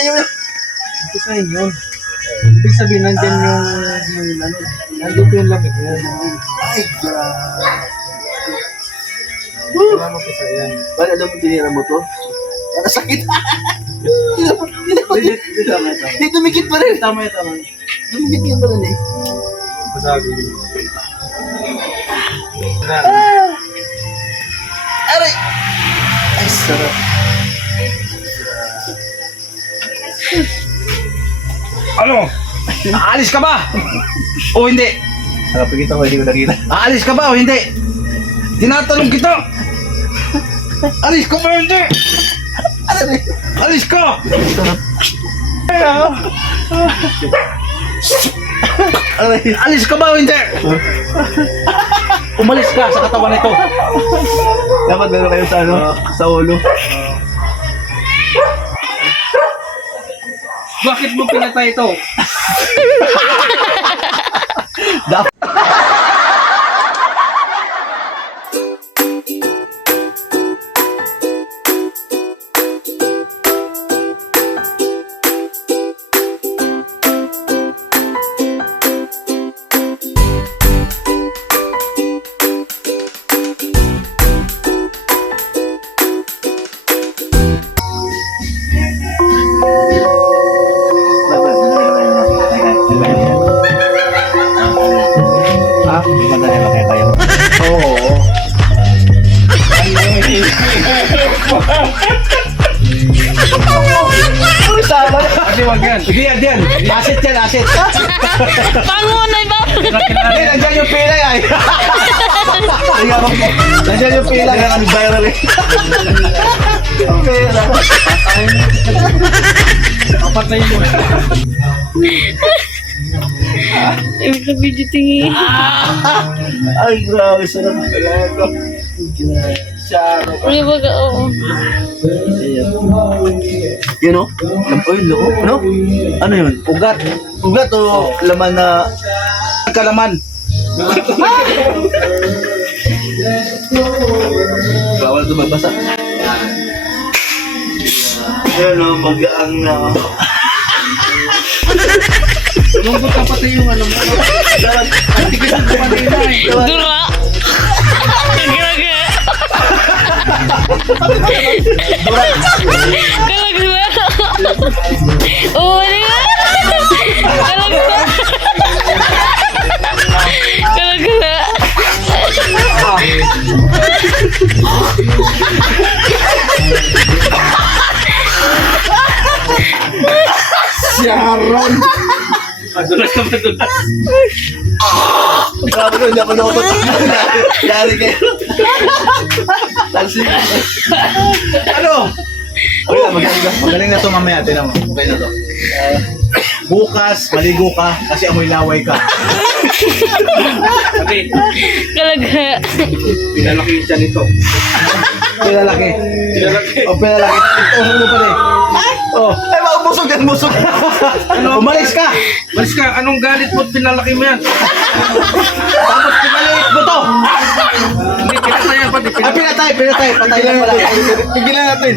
Umpisahin yun. Ibig sabihin, nandyan yung ano, nandito yung lamig niya. Ay, grabe. Kailangan mapisa yan. Ba't alam mo tinira mo to? Para sakit. Hindi, tama. Hindi, dumikit pa rin. Tama. Dumikit yan pa rin eh. Masabi. Aray! Ay, sarap. Ano? Aalis ka ba? O hindi? Harapin kita ko, hindi ko nakita. Aalis ka ba o hindi? Tinatanong kita! Alis ka ba o hindi? Aray! Alis ka! Aray! Alis ka ba o hindi? Umalis ka sa katawan nito. Dapat meron kayo sa ano? Sa ulo. Bakit mo pinatay ito? Dapat. Kasi wag yan. Sige yan. Asset yan, asset. Pangunay ba? Hindi, nandiyan yung pilay ay. Nandiyan yung pila kaya kami viral eh. Ang pera. Papatay mo. Ibig sa video tingi. Ay, grabe. Sarap talaga. Sarap. Ano ba ka? Oo. Yun o? Oy, loko. Ano? Ano yun? Ugat. Ugat o laman na... Kalaman. Bawal ito magbasa. Yun o, mag-aang na. Lungkot ka pati yung ano mo. Hindi ka sa kumatay na eh. Dura. Grabe. Kalag ba? Oo, ano nga? Kalag ba? Kalag ba? Sharon! Madulas ka. Grabe ko, hindi ako nakutot. Yari kayo. Talsik. Ano? Okay lang, magaling na ito mamaya. Tinan mo, okay na ito. Bukas, maligo ka kasi amoy laway ka. Pati, Kalag ba? pinalaki yung tiyan ito. Pinalaki. Pinalaki. O pinalaki. Ito, mo pa rin. Oh, Ay, busog yan, busog. umalis ka. Malis ka, anong galit mo at pinalaki mo yan? Tapos pinaliit mo to. Hindi, pinatay yan pati. Ah, pinatay. Patay lang pala. Pigilan natin.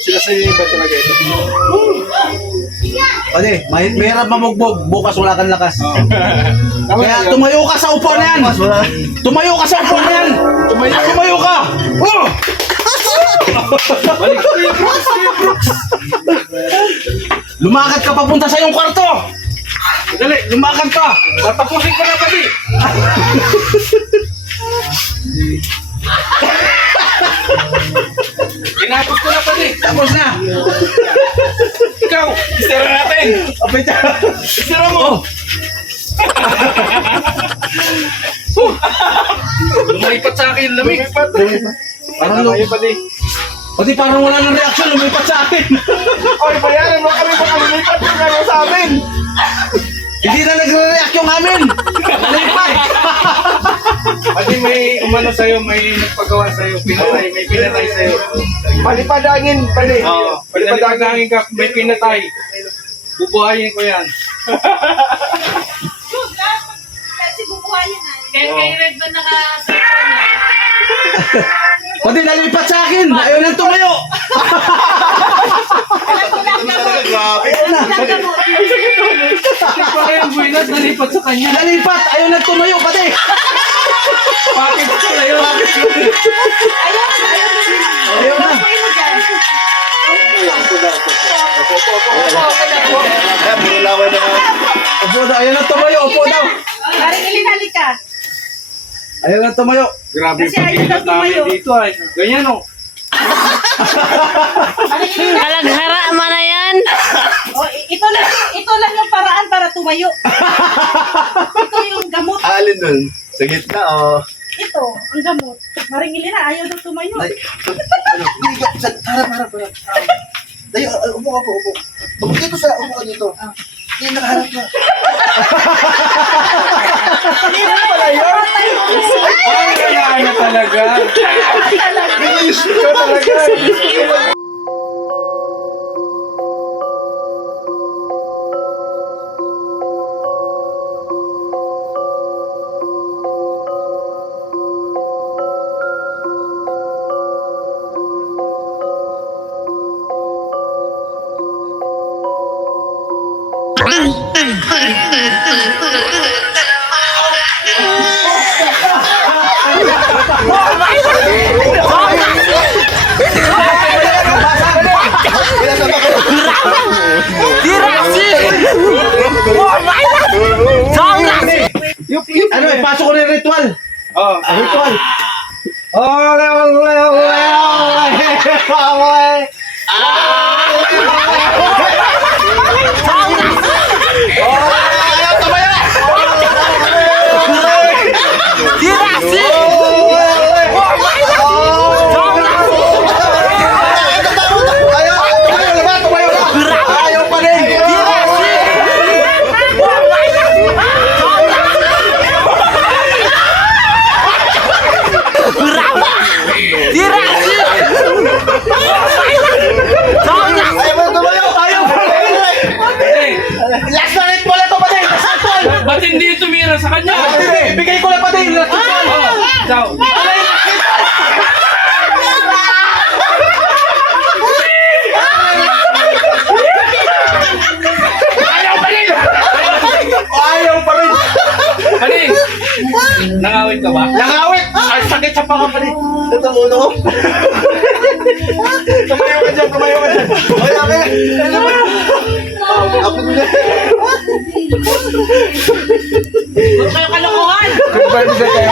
Sila sa iba talaga ito. Pwede, mahirap mamugbog. Bukas wala kang lakas. Tama Kaya yan. tumayo ka sa upuan na yan. Mas wala. Tumayo ka sa upuan na yan. Tumayo ka. Oh! Balik ko yung Brooks. Lumakad ka papunta sa iyong kwarto. Dali, Lumakad ka. tatapusin ko na pati. Tinapos ko na pati. Tapos na. Ikaw, isira natin. Apit ka. Isira mo. Lumipat sa akin, lamig. Parang pati. Pati parang wala nang reaksyon. Lumipat sa akin. Oy, bayaran mo kami kung lumipat yung gano'n sa amin. Hindi na nagre-react yung amin. Lumipat. Pati may umano sa'yo, may nagpagawa sa'yo, pinatay, may pinatay sa'yo. Palipadangin, pali. Oo, palipadangin ka, may pinatay. Bubuhayin ko yan. Kasi bubuhayin na. Kay Red ba naka-circle na? Pati nalipat sa akin. Ayaw nang tumayo. Wala nalipat sa kanya. Nalipat! Ayaw na tumayo, pati! Bakit sila yun? Ayaw na! Kaya puro laway na nga. Upo daw, ayaw na tumayo, upo daw! Maring Ilin, halika. Ayaw na tumayo! Grabe Kasi ayaw pag-ingat na tumayo. namin dito ay. Ganyan o. Kalaghara man na yan. Oh, ito lang yung paraan para tumayo. Ito yung gamot. Alin nun? Sa gitna o... Ito, ang gamot. Maring Ilin, ayaw na tumayo. Ay, ano? Harap. Dayo, upo ka po, upo. Upo dito sa, upo ka dito. Hindi, nakaharap na. Ay, kaya na talaga. Ikaw talaga. Ano, ipasok ko na yung ritual! Oh, Ritual! Ayaw pa rin! Ayaw pa tumayo! Ayaw pa rin! Bading, Last na ritual ito, pati! Last na ritual! ba't hindi tumira sa kanya? Bigay ko lang, pati! Last ritual! Oh, ciao. Ayaw pa rin! Bading, nangawit ka ba? Langawit! Ay, sakit sa panga, pati! Ito ang ulo ko. Tumayo ka dyan! Tumayo ka dyan! Okay. Ako na. Huwag kayo kalokohan. Goodbye, kayo.